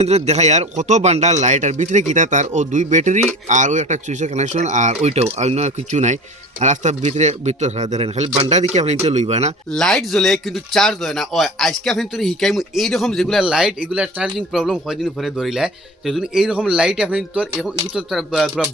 দেখা আর কত bundle light আর ভিতরে কিতা তার, ও দুই ব্যাটারি আর ওই একটা চুইসের কানেকশন আর ওইটাও অন্য কিছু নাই। আর রাস্তার ভিতরে ভিতর ধরেন খালি বান্ডা দিকে আপনি তো লইবা না। লাইট জ্বলে কিন্তু চার্জ হয় না। ও আজকে আপনি তোর শিকাই এইরকম যেগুলা লাইট এগুলা চার্জিং প্রবলেম হয় দিন পরে ধরিলে, তো যদি এইরকম লাইট আপনি তোর এরকম এগুলো তো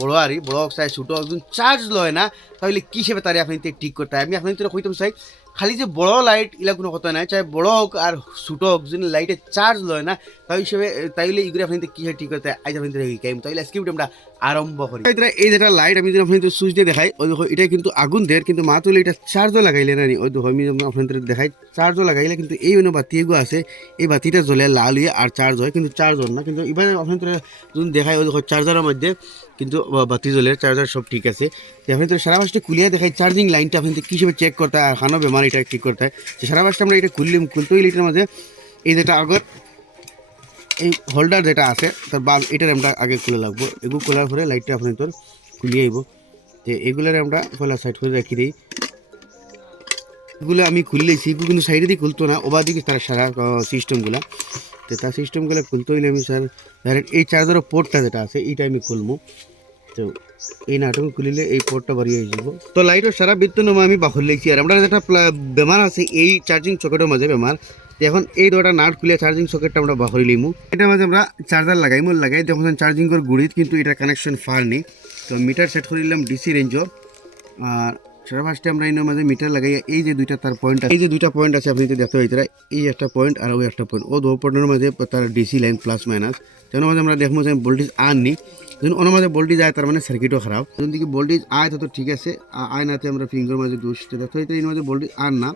বড় আরই বড় চাই ছোটো যদি চার্জ লয় না, তাহলে কি হিসেবে তারে আপনি ঠিক করতে হয়? আমি আপনি তোর কইতাম চাই খালি যে বড় লাইট এগুলা কোনো কথা নাই, চাই বড় হোক আর ছোট হোক, যদি লাইটে চার্জ লয় না তাই হিসেবে তাইলে এগুলো আপনি কি ঠিক করতে? আজ আপনি শিকাইম তাইলে আজকে আমরা আরম্ভ করি এই যেটা লাইট আমি যদি আপনি সুইচ দিয়ে দেখাই, ওই দেখো, এটা কিন্তু আগুন দের কিন্তু মা তুলে এটা চার্জও লাগাইলে নি ওই দেখো, আমি আপনাদের দেখাই চার্জও লাগাইলে কিন্তু এই অন্য বাতি এগুলো আছে, এই বাতিটা জ্বলে লাল হয়ে আর চার্জ হয়, কিন্তু চার্জ হয় না, কিন্তু এবার আপনাদের যদি দেখাই, ওই দেখো চার্জারের মধ্যে কিন্তু বাতি জ্বলে চার্জার সব ঠিক আছে। আপনি তো সারা মাসটা খুলিয়া দেখাই চার্জিং লাইনটা আপনি কি হিসেবে চেক করতে হয় খানো বেমার এটা ঠিক করতে হয়? যে সারা মাসটা আমরা এটা খুললাম, খুলতে হইলে এটার মধ্যে এই যেটা আগর এই হোল্ডার যেটা আছে, তার বাল এটার আমরা আগে খুলে লাগবো এগুলো খোলার পরে লাইটটা আপনি তোর খুলিয়ে আইব। যে এগুলার আমরা খোলা সাইড করে রাখি দিই। এগুলো আমি খুললেছি কিন্তু সাইডে দিয়ে খুলতো না ওবার দিকে তার সারা সিস্টেমগুলো তো তার সিস্টেমগুলো খুলতে হইলে আমি স্যার ডাইরেক্ট এই চার্জারের পোর্টটা যেটা আছে, এইটা আমি খুলবো। তো এই নাটক খুলিলে এই পোর্টটা বাড়িয়ে যাব তো লাইটের সারা বিদ্যুৎ আমি বাহর লেগছি আর আমরা যেটা বেমার আছে, এই চার্জিং সকেটের মাঝে বেমার। এখন এই দুটা নাট খুলে চার্জিং সকেটটা আমরা বাহরি লিমু এটার মাঝে আমরা চার্জার লাগাইমু লাগাই। যখন চার্জিং কর গুড়িত কিন্তু এটা কানেকশন ফার নেই। তো মিটার সেট করে দিলাম ডিসি রেঞ্জও আর সেটা আমরা এর মাঝে মিটার লাগাই এই যে দুইটা তার পয়েন্ট এই যে দুইটা পয়েন্ট আছে, আপনি যদি দেখতে পাইতে এই একটা পয়েন্ট আর ওই একটা পয়েন্ট ও দু পয়েন্টের মাঝে তার ডিসি লাইন প্লাস মাইনাস তেন মাঝে আমরা দেখব যে ভোল্টেজ আর নি যখন ওনার মাঝে ভোল্টেজ আয়, তার মানে সার্কিটও খারাপ। যখন দিকে ভোল্টেজ আয় তো ঠিক আছে। আয় নাতে আমরা ফিঙ্গার মাঝে দোষ দেখতে পাইতে এর মাঝে ভোল্টেজ আর না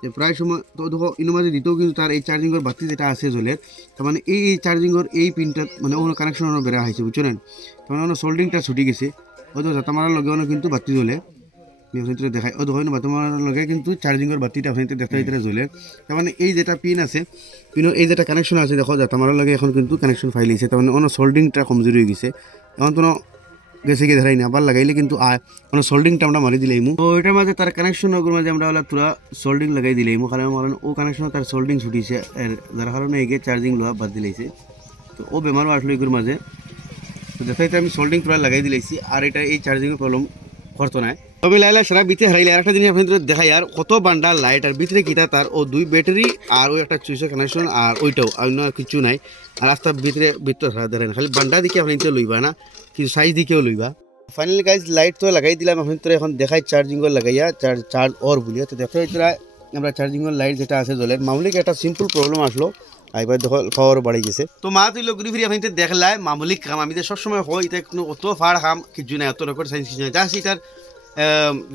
তো প্রায় সময়, তো দেখো ইনোর মাঝে দিতেও কিন্তু তার এই চার্জিংয়ের বাতি যেটা আছে জলের, তার মানে এই এই চার্জিংয়ের এই পিনটা মানে ওর কানেকশন বেড়া হয়েছে, বুঝছেন? তার মানে ওনার সোল্ডিংটা ছুটি গেছে। ওই তো যাতা মারার লগে কিন্তু বাতি জ্বলে। আপনাদের দেখাই ও দেখুন বাতি লগে কিন্তু চার্জিংয়ের বাতিটা আপনাদের দেখতে ভিতরে জ্বলে। তার মানে এই যেটা পিন আছে পিনের এই যেটা কানেকশন আছে, দেখো যাতা মারার লগে এখন কিন্তু কানেকশন ফাইলিছে তার মানে ওনার সোল্ডিংটা কমজোরি হয়ে গেছে। এখন তো গেছে কি ধরাই না আবার লাগাইলে কিন্তু মানে সোল্ডিংটা আমরা মারি দিলাইমু তো এটার মাঝে তার কানেকশন ওগুলোর মাঝে আমরা ওলা সোল্ডিং লাগাই দিলাইমু কারণ কারণ ও কানেকশন তার সোল্ডিং ছুটিছে এর যার কারণে এগে চার্জিং লোয়া বাদ দিলাইছে তো ও বেমারও আসলো এগুলোর মাঝে তো দেখা যাচ্ছে আমি সোল্ডিং পুরা লাগাই দিলাইছি আর এটা এই চার্জিংয়ের প্রবলেম করতো না তবে লাইলা সারা ভিতরে হারাইলে আরেকটা জিনিস আপনাদের দেখাই, আর কত বান্ডাল লাইট আর ভিতরে কিতা, তার ও দুই ব্যাটারি আর ওই একটা চুইসের কানেকশন আর ওইটাও অন্য কিছু নাই। আর রাস্তার ভিতরে, ভিতর ধরেন, খালি বান্ডা দিকে আপনি লইবা না, কিন্তু সাইজ দিকেও লইবা। ফাইনালি গাইজ লাইট তো লাগাই দিলাম এখন তো এখন দেখাই চার্জিং লাগাইয়া চার্জ চার্জ ওর বলিয়া। তো দেখো এটা আমরা চার্জিং লাইট যেটা আছে জলের, মামুলিক একটা সিম্পল প্রবলেম আসলো। আর এবার দেখো পাওয়ার বাড়ি গেছে তো মা, তুই লোক ঘুরি ফিরি আপনি দেখলাই মামুলি কাম আমি সবসময় হয় এটা কোনো অত ফাড় খাম, কিছু নাই, অত রেকর্ড সাইন্স কিছু নাই জাস্ট এটার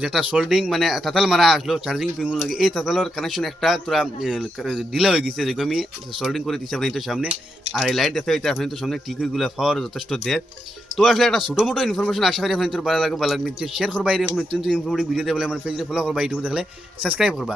যেটা সোল্ডিং মানে তাতাল মারা আসলো চার্জিং পিঙ্গুল লাগে, এই তাতালের কানেকশন একটা তোরা ডিলে হয়ে গেছে যেগুলো আমি সোল্ডিং করে দিচ্ছি আপনি সামনে। আর এই লাইট দেখতে হইতে আপনি তো সামনে ঠিক হয়েগুলো পাওয়ার যথেষ্ট দেয়। তো আসলে একটা ছোটো মোটো ইনফরমেশন আশা করি আপনি তোর ভালো লাগবে, ভালো লাগে শেয়ার করবা, এরকম নতুন ইনফরমেটিভ ভিডিও দেখলে, আমার পেজে ফলো করবা ইউটিউব দেখলে সাবস্ক্রাইব করবা।